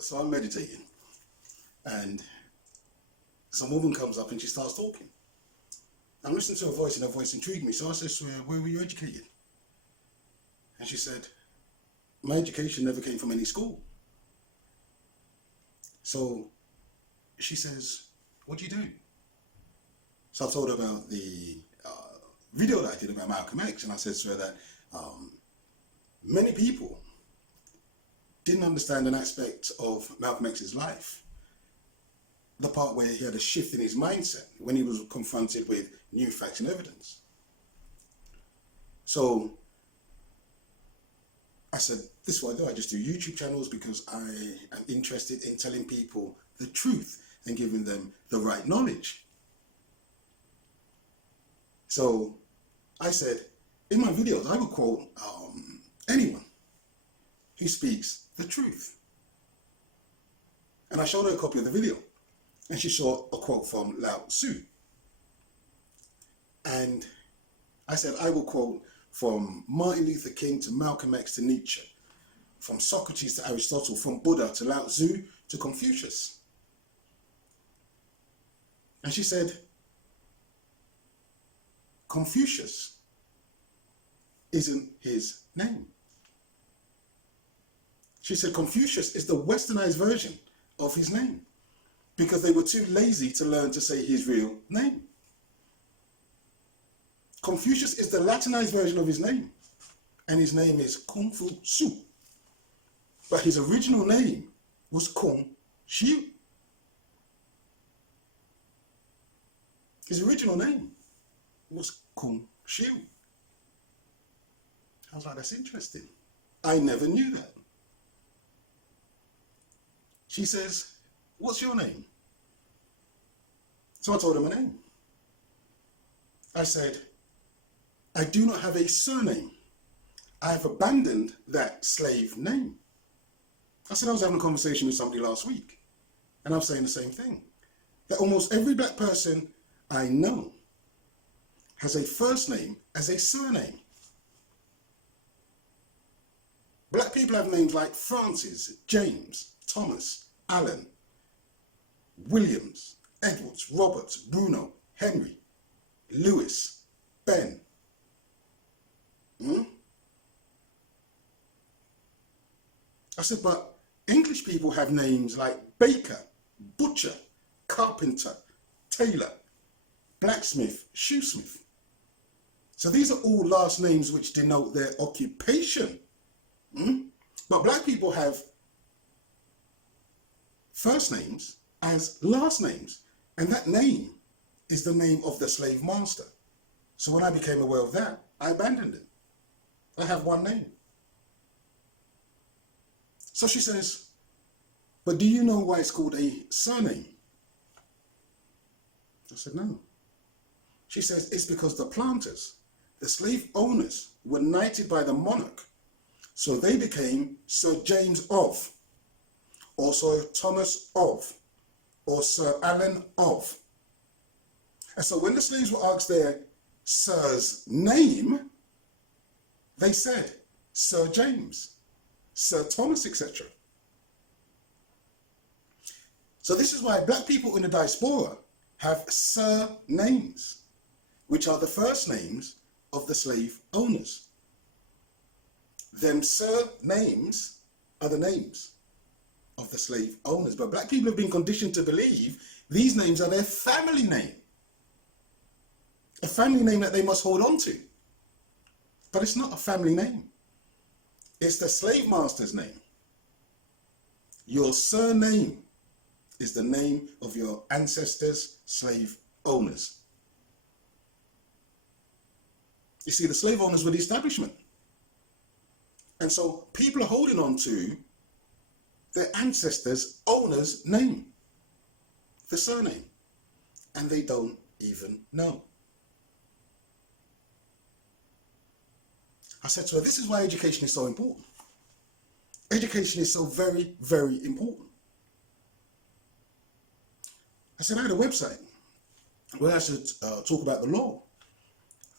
So I'm meditating, and some woman comes up and she starts talking. I'm listening to her voice, and her voice intrigued me. So I said to her, where were you educated? And she said, my education never came from any school. So she says, what do you do? So I told her about the video that I did about Malcolm X, and I said to her that many people didn't understand an aspect of Malcolm X's life. The part where he had a shift in his mindset when he was confronted with new facts and evidence. So I said, this is what I do. I just do YouTube channels because I am interested in telling people the truth and giving them the right knowledge. So I said, in my videos, I would quote anyone who speaks the truth. And I showed her a copy of the video, and she saw a quote from Lao Tzu. And I said, I will quote from Martin Luther King to Malcolm X to Nietzsche, from Socrates to Aristotle, from Buddha to Lao Tzu to Confucius. And she said, Confucius isn't his name. She said Confucius is the westernized version of his name because they were too lazy to learn to say his real name. Confucius is the Latinized version of his name, and his name is Kung Fu Su. But his original name was Kung Xiu. His original name was Kung Xiu. I was like, that's interesting. I never knew that. She says, what's your name? So I told her my name. I said, I do not have a surname. I have abandoned that slave name. I said I was having a conversation with somebody last week, and I was saying the same thing. That almost every black person I know has a first name as a surname. Black people have names like Francis, James, Thomas, Allen, Williams, Edwards, Roberts, Bruno, Henry, Lewis, Ben. I said, but English people have names like Baker, Butcher, Carpenter, Tailor, Blacksmith, Shoesmith. So these are all last names which denote their occupation. But black people have first names as last names, and that name is the name of the slave master. So when I became aware of that, I abandoned it. I have one name. So she says, but do you know why it's called a surname? I said, no. She says, it's because the planters, the slave owners, were knighted by the monarch. So they became Sir James of, or Sir Thomas of, or Sir Allen of. And so when the slaves were asked their Sir's name, they said Sir James, Sir Thomas, etc. So this is why black people in the diaspora have surnames, which are the first names of the slave owners. Them surnames are the names of the slave owners. But black people have been conditioned to believe these names are their family name. A family name that they must hold on to. But it's not a family name. It's the slave master's name. Your surname is the name of your ancestors' slave owners. You see, the slave owners were the establishment. And so people are holding on to their ancestors' owner's name, the surname, and they don't even know. I said to her, this is why education is so important. Education is so very, very important. I said, I had a website where I should talk about the law.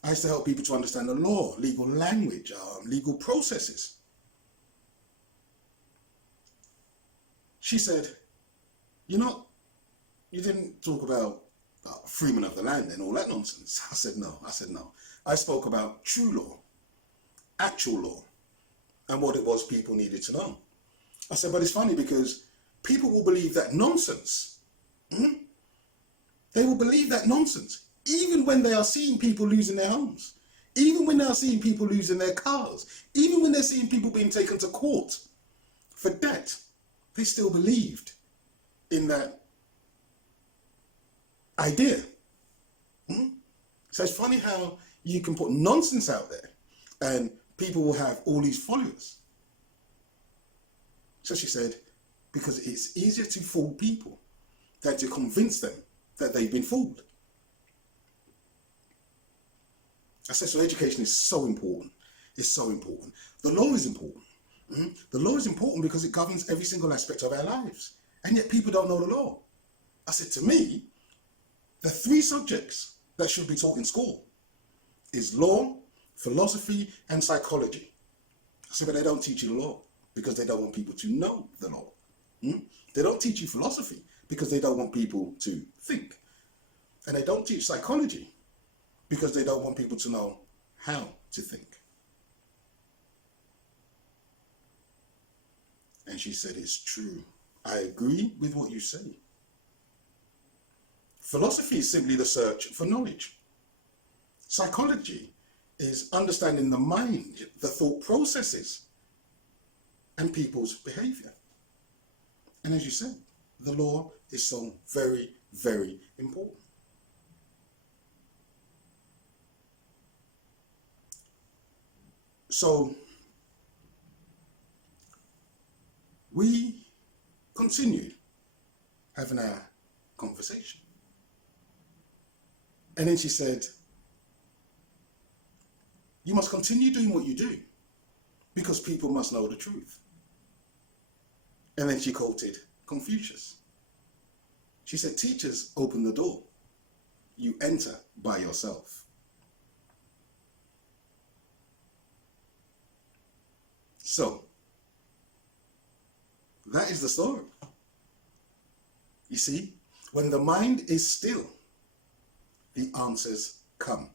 I used to help people to understand the law, legal language, legal processes. She said, you know, you didn't talk about freeman of the land and all that nonsense. I said, no. I spoke about true law, actual law, and what it was people needed to know. I said, but it's funny because people will believe that nonsense. They will believe that nonsense, even when they are seeing people losing their homes, even when they are seeing people losing their cars, even when they're seeing people being taken to court for debt. They still believed in that idea. So it's funny how you can put nonsense out there and people will have all these followers. So she said, because it's easier to fool people than to convince them that they've been fooled. I said, so education is so important. It's so important. The law is important. The law is important because it governs every single aspect of our lives. And yet people don't know the law. I said, to me, the 3 subjects that should be taught in school is law, philosophy, and psychology. I said, but they don't teach you the law because they don't want people to know the law. They don't teach you philosophy because they don't want people to think. And they don't teach psychology because they don't want people to know how to think. And she said, it's true. I agree with what you say. Philosophy is simply the search for knowledge. Psychology is understanding the mind, the thought processes, and people's behavior. And as you said, the law is so very, very important. So we continued having our conversation. And then she said, you must continue doing what you do because people must know the truth. And then she quoted Confucius. She said, teachers open the door. You enter by yourself. So, that is the story. You see, when the mind is still, the answers come.